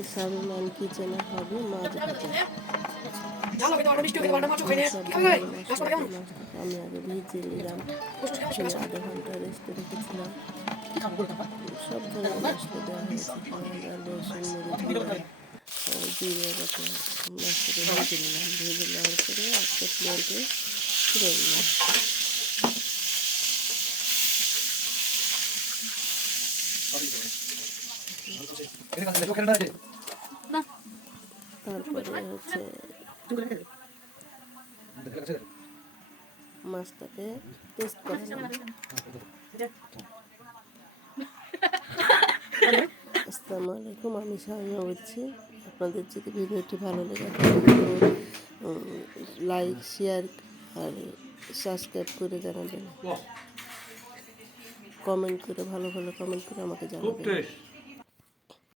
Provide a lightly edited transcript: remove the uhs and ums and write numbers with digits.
আজকে সাবিমান কিচেনে হবে মাছ ভাজা। মশলা দিয়ে মাছটাকে আমি আগে ভিজিয়ে নিলাম, ধুয়ে আধা ঘন্টা রেস্টে রেখেছিলাম। সব ধরনের মশলা দেওয়া হয়েছে, আদা রসুন মরিচ গুঁড়া জিরে বাটা। মাছটাকে ভেজে নিলাম, ভেজে নেওয়ার পরে একটা প্লেটে তুলে নিলাম। তারপরে হচ্ছে মাছটাকে টেস্ট করলাম। আসসালামু আলাইকুম, আমি শামিমা বলছি। আপনাদের যদি ভিডিওটি ভালো লেগে থাকে লাইক শেয়ার আর সাবস্ক্রাইব করে জানাবেন, কমেন্ট করে ভালো ভালো কমেন্ট করে আমাকে জানাবেন।